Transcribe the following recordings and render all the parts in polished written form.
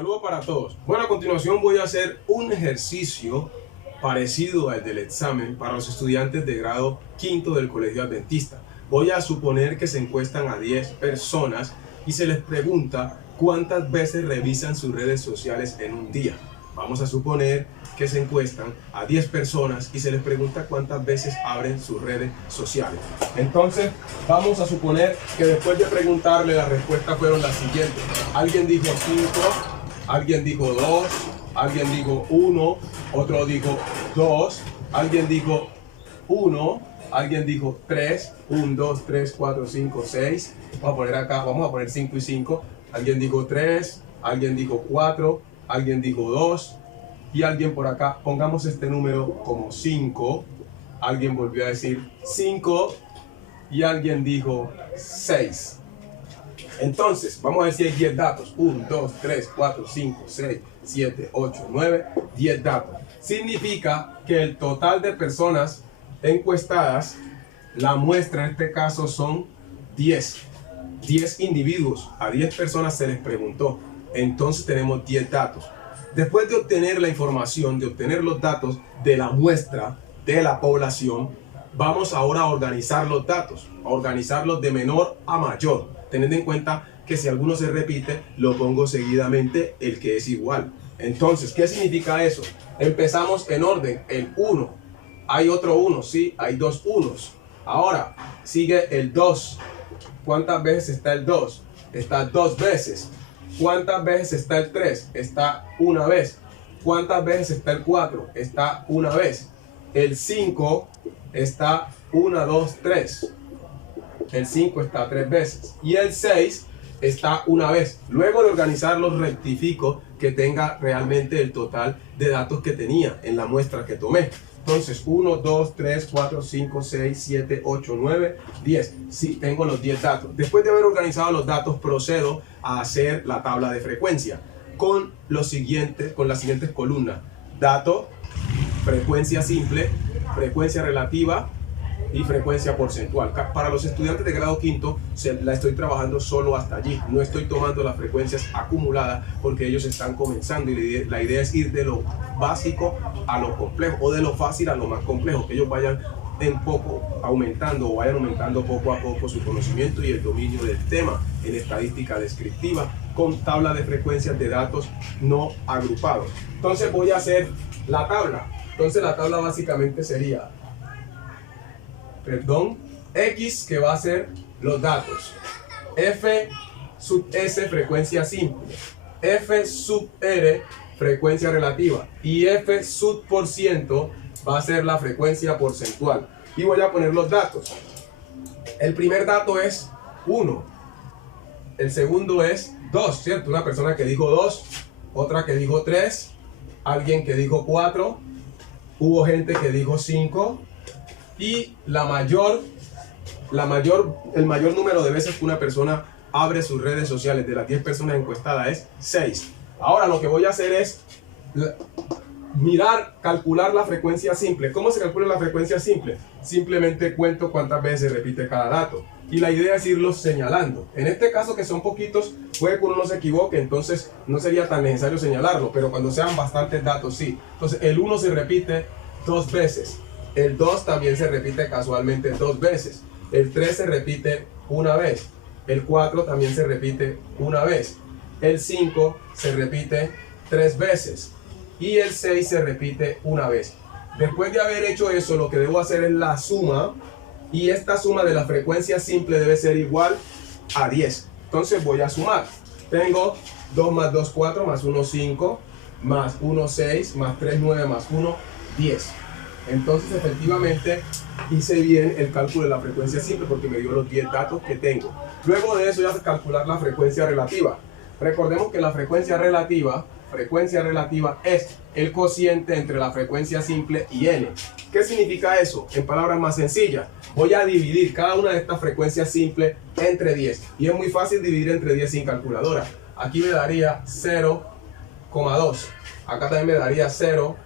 Saludos para todos. Bueno, a continuación voy a hacer un ejercicio parecido al del examen para los estudiantes de grado quinto del Colegio Adventista. Voy a suponer que se encuestan a 10 personas y se les pregunta cuántas veces revisan sus redes sociales en un día. Vamos a suponer que se encuestan a 10 personas y se les pregunta cuántas veces abren sus redes sociales. Entonces, vamos a suponer que después de preguntarle, las respuestas fueron las siguientes. Alguien dijo 5, alguien dijo 2, alguien dijo 1, otro dijo 2, alguien dijo 1, alguien dijo 3, 1, 2, 3, 4, 5, 6. Vamos a poner acá, vamos a poner 5 y 5. Alguien dijo 3, alguien dijo 4, alguien dijo 2 y alguien por acá, pongamos este número como 5. Alguien volvió a decir 5 y alguien dijo 6. Entonces, vamos a decir 10 datos. 1, 2, 3, 4, 5, 6, 7, 8, 9, 10 datos. Significa que el total de personas encuestadas, la muestra en este caso son 10. 10 individuos, a 10 personas se les preguntó. Entonces tenemos 10 datos. Después de obtener la información, de obtener los datos de la muestra de la población, vamos ahora a organizar los datos, a organizarlos de menor a mayor, teniendo en cuenta que si alguno se repite, lo pongo seguidamente el que es igual. Entonces, ¿qué significa eso? Empezamos en orden, el 1. Hay otro 1, sí, hay dos 1s. Ahora, sigue el 2. ¿Cuántas veces está el 2? Está 2 veces. ¿Cuántas veces está el 3? Está una vez. ¿Cuántas veces está el 4? Está una vez. El 5 está 1, 2, 3. El 5 está 3 veces. Y el 6 está una vez. Luego de organizarlos, rectifico que tenga realmente el total de datos que tenía en la muestra que tomé. Entonces, 1, 2, 3, 4, 5, 6, 7, 8, 9, 10. Sí, tengo los 10 datos. Después de haber organizado los datos, procedo a hacer la tabla de frecuencia con las siguientes columnas. Dato, frecuencia simple, frecuencia relativa y frecuencia porcentual. Para los estudiantes de grado quinto la estoy trabajando solo hasta allí. No estoy tomando las frecuencias acumuladas porque ellos están comenzando y la idea es ir de lo básico a lo complejo o de lo fácil a lo más complejo, que ellos vayan aumentando poco a poco su conocimiento y el dominio del tema en estadística descriptiva con tabla de frecuencias de datos no agrupados. Entonces voy a hacer la tabla. Entonces la tabla básicamente sería X, que va a ser los datos, F sub S, frecuencia simple, F sub R, frecuencia relativa, y F sub por ciento va a ser la frecuencia porcentual. Y voy a poner los datos. El primer dato es 1, el segundo es 2, ¿cierto? Una persona que dijo 2, otra que dijo 3, alguien que dijo 4, hubo gente que dijo 5, y el mayor número de veces que una persona abre sus redes sociales de las 10 personas encuestadas es 6. Ahora lo que voy a hacer es calcular la frecuencia simple. ¿Cómo se calcula la frecuencia simple? Simplemente cuento cuántas veces se repite cada dato. Y la idea es irlos señalando. En este caso, que son poquitos, puede que uno no se equivoque, entonces no sería tan necesario señalarlo, pero cuando sean bastantes datos, sí. Entonces el 1 se repite 2 veces. El 2 también se repite casualmente 2 veces. El 3 se repite una vez. El 4 también se repite una vez. El 5 se repite 3 veces. Y el 6 se repite una vez. Después de haber hecho eso, lo que debo hacer es la suma. Y esta suma de la frecuencia simple debe ser igual a 10. Entonces voy a sumar. Tengo 2 más 2, 4, más 1, 5, más 1, 6, más 3, 9, más 1, 10. Entonces efectivamente hice bien el cálculo de la frecuencia simple porque me dio los 10 datos que tengo. Luego de eso ya sé calcular la frecuencia relativa. Recordemos que la frecuencia relativa es el cociente entre la frecuencia simple y n. ¿Qué significa eso? En palabras más sencillas, voy a dividir cada una de estas frecuencias simples entre 10. Y es muy fácil dividir entre 10 sin calculadora. Aquí me daría 0,2. Acá también me daría 0,2.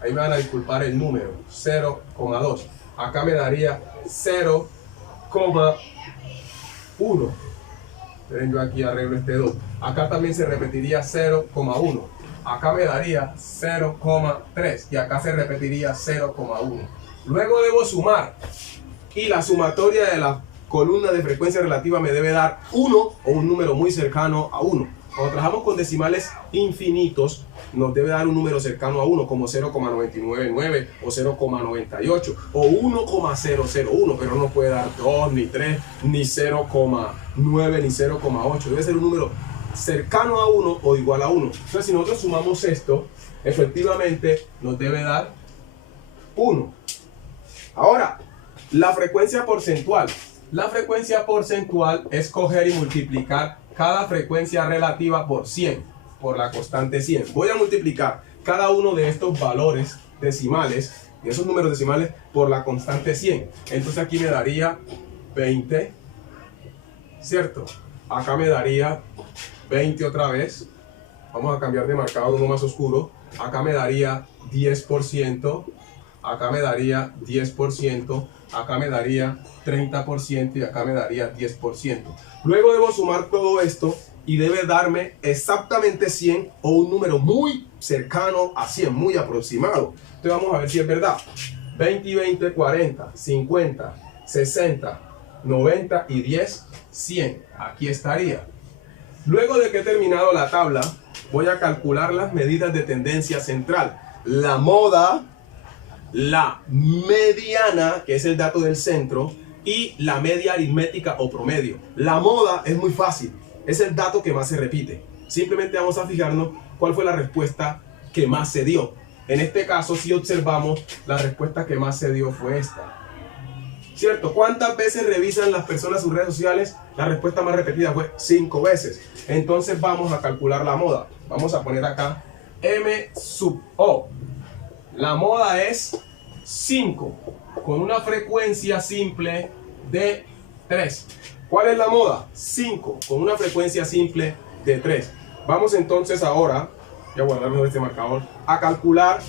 Ahí me van a disculpar el número. 0,2. Acá me daría 0,1. Miren, yo aquí arreglo este 2. Acá también se repetiría 0,1. Acá me daría 0,3 y acá se repetiría 0,1. Luego debo sumar y la sumatoria de la columna de frecuencia relativa me debe dar 1 o un número muy cercano a 1. Cuando trabajamos con decimales infinitos, nos debe dar un número cercano a 1, como 0,999 o 0,98 o 1,001, pero no puede dar 2, ni 3, ni 0,9, ni 0,8. Debe ser un número cercano a 1 o igual a 1. Entonces, si nosotros sumamos esto, efectivamente nos debe dar 1. Ahora, la frecuencia porcentual. La frecuencia porcentual es coger y multiplicar cada frecuencia relativa por 100, por la constante 100. Voy a multiplicar cada uno de estos valores decimales, de esos números decimales, por la constante 100. Entonces aquí me daría 20, ¿cierto? Acá me daría 20 otra vez. Vamos a cambiar de marcador uno más oscuro. Acá me daría 10%. Acá me daría 10%. Acá me daría 30% y acá me daría 10%. Luego debo sumar todo esto y debe darme exactamente 100 o un número muy cercano a 100, muy aproximado. Entonces vamos a ver si es verdad. 20 y 20, 40, 50, 60, 90 y 10, 100. Aquí estaría. Luego de que he terminado la tabla, voy a calcular las medidas de tendencia central. La moda, la mediana, que es el dato del centro, y la media aritmética o promedio. La moda es muy fácil, es el dato que más se repite. Simplemente vamos a fijarnos cuál fue la respuesta que más se dio. En este caso, si observamos, la respuesta que más se dio fue esta. ¿Cierto? ¿Cuántas veces revisan las personas sus redes sociales? La respuesta más repetida fue 5 veces. Entonces vamos a calcular la moda. Vamos a poner acá M sub O. La moda es 5 con una frecuencia simple de 3. ¿Cuál es la moda? 5 con una frecuencia simple de 3. Vamos entonces ahora, voy a guardar mejor este marcador, a calcular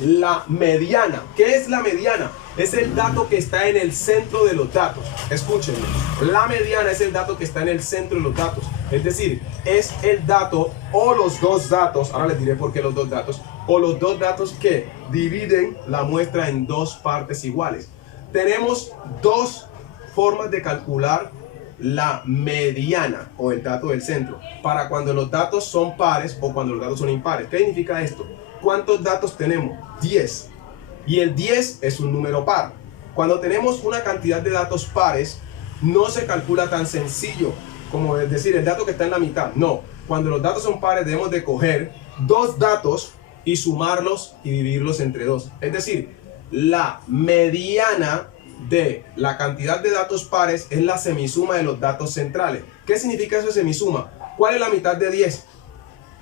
la mediana. ¿Qué es la mediana? Es el dato que está en el centro de los datos. Escúchenme, la mediana es el dato que está en el centro de los datos. Es decir, es el dato o los dos datos, ahora les diré por qué los dos datos, o los dos datos que dividen la muestra en dos partes iguales. Tenemos dos formas de calcular la mediana o el dato del centro, para cuando los datos son pares o cuando los datos son impares. ¿Qué significa esto? ¿Cuántos datos tenemos? 10. Y el 10 es un número par. Cuando tenemos una cantidad de datos pares, no se calcula tan sencillo como es decir el dato que está en la mitad. No, cuando los datos son pares debemos de coger dos datos y sumarlos y dividirlos entre dos. Es decir, la mediana de la cantidad de datos pares es la semisuma de los datos centrales. ¿Qué significa eso de semisuma? ¿Cuál es la mitad de 10?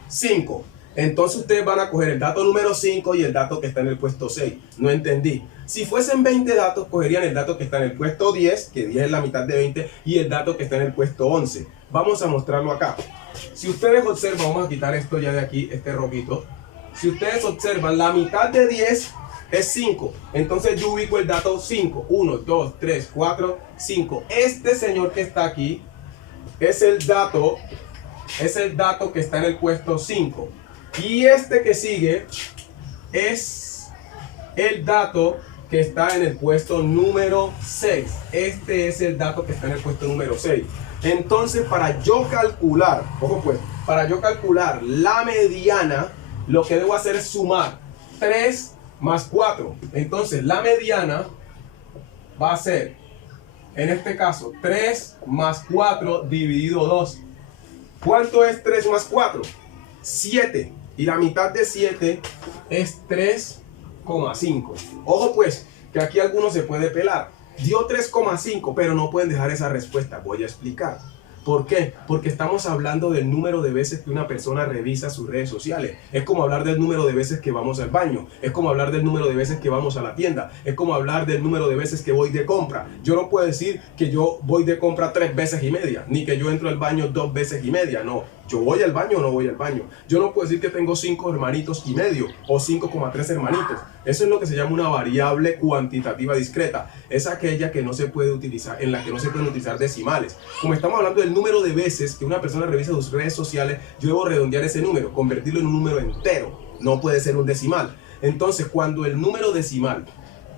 5. Entonces ustedes van a coger el dato número 5 y el dato que está en el puesto 6. No entendí. Si fuesen 20 datos, cogerían el dato que está en el puesto 10, que 10 es la mitad de 20, y el dato que está en el puesto 11. Vamos a mostrarlo acá. Si ustedes observan, vamos a quitar esto ya de aquí, este rojito. Si ustedes observan, la mitad de 10 es 5. Entonces yo ubico el dato 5. 1, 2, 3, 4, 5. Este señor que está aquí es el dato que está en el puesto 5. Y este que sigue es el dato que está en el puesto número 6. Este es el dato que está en el puesto número 6. Entonces, para yo calcular, ojo pues, para yo calcular la mediana, lo que debo hacer es sumar 3 más 4. Entonces, la mediana va a ser, en este caso, 3 más 4 dividido 2. ¿Cuánto es 3 más 4? 7. Y la mitad de 7 es 3,5. Ojo pues, que aquí alguno se puede pelar. Dio 3,5, pero no pueden dejar esa respuesta. Voy a explicar. ¿Por qué? Porque estamos hablando del número de veces que una persona revisa sus redes sociales. Es como hablar del número de veces que vamos al baño. Es como hablar del número de veces que vamos a la tienda. Es como hablar del número de veces que voy de compra. Yo no puedo decir que yo voy de compra 3 veces y media, ni que yo entro al baño 2 veces y media. No. ¿Yo voy al baño o no voy al baño? Yo no puedo decir que tengo 5 hermanitos y medio o 5,3 hermanitos. Eso es lo que se llama una variable cuantitativa discreta. Es aquella que no se puede utilizar, en la que no se pueden utilizar decimales. Como estamos hablando del número de veces que una persona revisa sus redes sociales, yo debo redondear ese número, convertirlo en un número entero. No puede ser un decimal. Entonces, cuando el número decimal,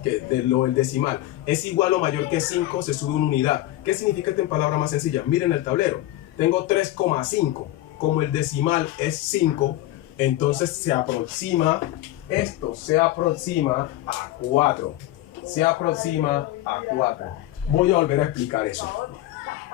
el decimal es igual o mayor que 5, se sube una unidad. ¿Qué significa esto en palabras más sencillas? Miren el tablero. Tengo 3,5. Como el decimal es 5, entonces se aproxima, esto se aproxima a 4. Se aproxima a 4. Voy a volver a explicar eso.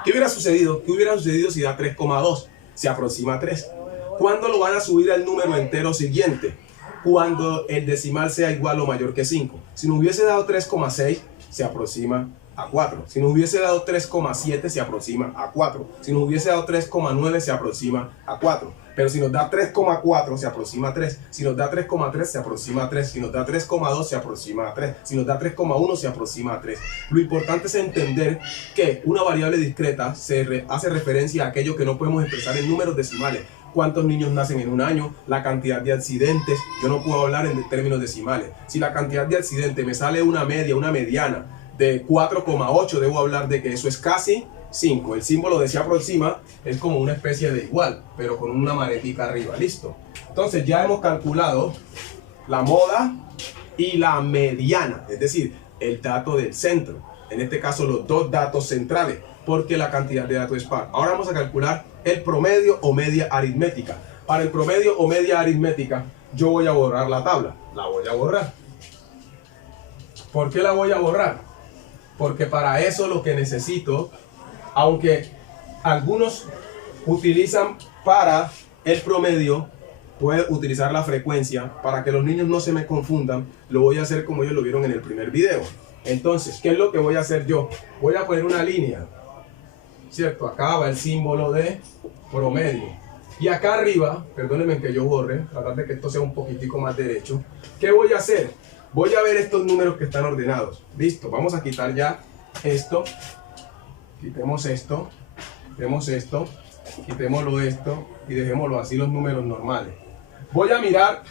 ¿Qué hubiera sucedido? ¿Qué hubiera sucedido si da 3,2? Se aproxima a 3. ¿Cuándo lo van a subir al número entero siguiente? Cuando el decimal sea igual o mayor que 5. Si nos hubiese dado 3,6, se aproxima a 4. Si nos hubiese dado 3,7, se aproxima a 4. Si nos hubiese dado 3,9, se aproxima a 4. Pero si nos da 3,4, se aproxima a 3. Si nos da 3,3, se aproxima a 3. Si nos da 3,2, se aproxima a 3. Si nos da 3,1, se aproxima a 3. Lo importante es entender que una variable discreta hace referencia a aquello que no podemos expresar en números decimales. ¿Cuántos niños nacen en un año? La cantidad de accidentes. Yo no puedo hablar en términos decimales. Si la cantidad de accidentes me sale una media, una mediana de 4,8, debo hablar de que eso es casi 5. El símbolo de se aproxima es como una especie de igual, pero con una maretica arriba. Listo. Entonces ya hemos calculado la moda y la mediana, es decir, el dato del centro. En este caso los dos datos centrales, porque la cantidad de datos es par. Ahora vamos a calcular el promedio o media aritmética. Para el promedio o media aritmética, yo voy a borrar la tabla. La voy a borrar. ¿Por qué la voy a borrar? Porque para eso lo que necesito, aunque algunos utilizan para el promedio, puede utilizar la frecuencia. Para que los niños no se me confundan, lo voy a hacer como ellos lo vieron en el primer video. Entonces, ¿qué es lo que voy a hacer yo? Voy a poner una línea, ¿cierto? Acá va el símbolo de promedio. Y acá arriba, perdónenme que yo borre, tratar de que esto sea un poquitico más derecho. ¿Qué voy a hacer? Voy a ver estos números que están ordenados. Listo, vamos a quitar ya esto. Quitemos esto, quitémoslo esto y dejémoslo así los números normales. Voy a mirar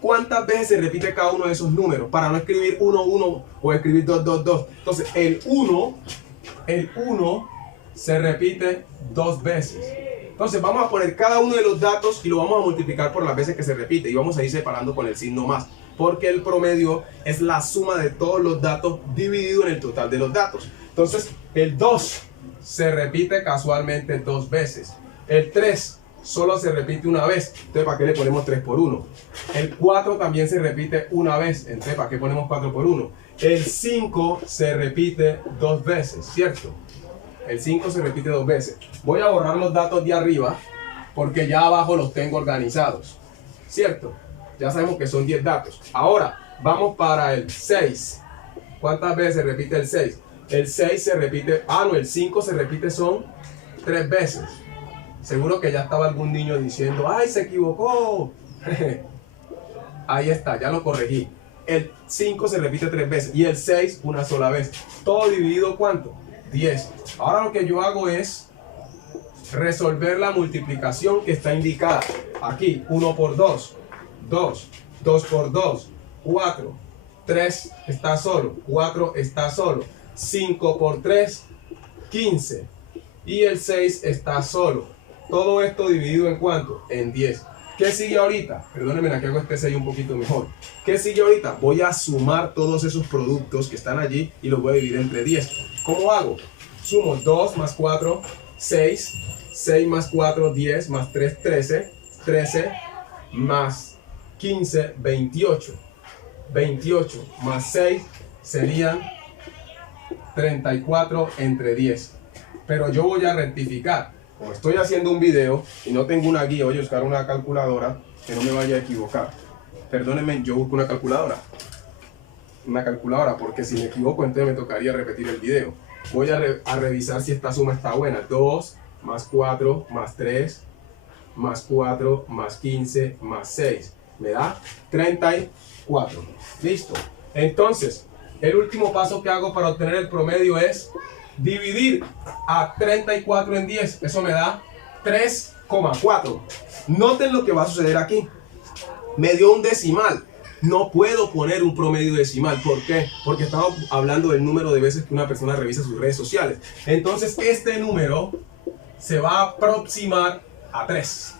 cuántas veces se repite cada uno de esos números para no escribir 1, 1 o escribir 2, 2, 2. Entonces el 1 se repite 2 veces. Entonces vamos a poner cada uno de los datos y lo vamos a multiplicar por las veces que se repite y vamos a ir separando con el signo más, porque el promedio es la suma de todos los datos dividido en el total de los datos. Entonces el 2 se repite casualmente 2 veces. El 3 solo se repite una vez. Entonces, ¿para qué le ponemos 3 por 1? El 4 también se repite una vez. Entonces, ¿para qué ponemos 4 por 1? El 5 se repite 2 veces, ¿cierto? El 5 se repite 2 veces. Voy a borrar los datos de arriba porque ya abajo los tengo organizados, ¿cierto? Ya sabemos que son 10 datos. Ahora, vamos para el 6. ¿Cuántas veces se repite el 6? El 6 se repite... no, el 5 se repite son 3 veces. Seguro que ya estaba algún niño diciendo, ¡ay, se equivocó! Ahí está, ya lo corregí. El 5 se repite 3 veces y el 6 una sola vez. Todo dividido, ¿cuánto? 10. Ahora lo que yo hago es resolver la multiplicación que está indicada. Aquí, 1 por 2, 2, 2 por 2, 4, 3 está solo, 4 está solo, 5 por 3, 15. Y el 6 está solo. Todo esto dividido en ¿cuánto? En 10. ¿Qué sigue ahorita? Perdónenme, aquí hago este 6 un poquito mejor. ¿Qué sigue ahorita? Voy a sumar todos esos productos que están allí y los voy a dividir entre 10. ¿Cómo hago? Sumo 2 más 4, 6. 6 más 4, 10. Más 3, 13. 13 más 15, 28. 28 más 6 serían 34 entre 10. Pero yo voy a rectificar. Como estoy haciendo un video y no tengo una guía, voy a buscar una calculadora que no me vaya a equivocar. Perdónenme, yo busco una calculadora. Una calculadora, porque si me equivoco entonces me tocaría repetir el video. Voy a revisar si esta suma está buena. 2 más 4 más 3 más 4 más 15 más 6. Me da 34. Listo. Entonces, el último paso que hago para obtener el promedio es dividir a 34 en 10. Eso me da 3,5. 3,4. Noten lo que va a suceder aquí. Me dio un decimal. No puedo poner un promedio decimal. ¿Por qué? Porque estamos hablando del número de veces que una persona revisa sus redes sociales. Entonces este número se va a aproximar a 3.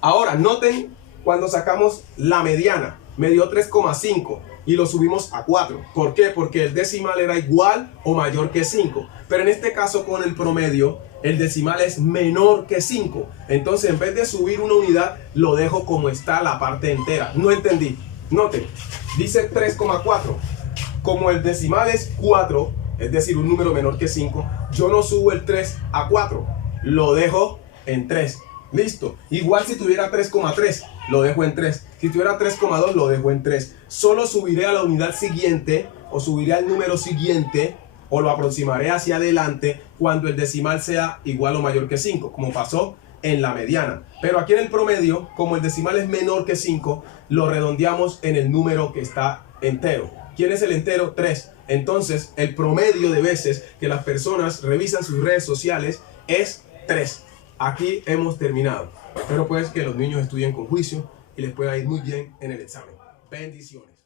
Ahora, noten cuando sacamos la mediana. Me dio 3,5 y lo subimos a 4. ¿Por qué? Porque el decimal era igual o mayor que 5. Pero en este caso con el promedio, el decimal es menor que 5. Entonces en vez de subir una unidad, lo dejo como está la parte entera. No entendí. Noten, dice 3,4. Como el decimal es 4, es decir, un número menor que 5, yo no subo el 3 a 4. Lo dejo en 3. Listo. Igual si tuviera 3,3, lo dejo en 3. Si tuviera 3,2, lo dejo en 3. Solo subiré a la unidad siguiente o subiré al número siguiente o lo aproximaré hacia adelante cuando el decimal sea igual o mayor que 5, como pasó en la mediana. Pero aquí en el promedio, como el decimal es menor que 5, lo redondeamos en el número que está entero. ¿Quién es el entero? 3. Entonces, el promedio de veces que las personas revisan sus redes sociales es 3. Aquí hemos terminado. Espero pues que los niños estudien con juicio y les pueda ir muy bien en el examen. Bendiciones.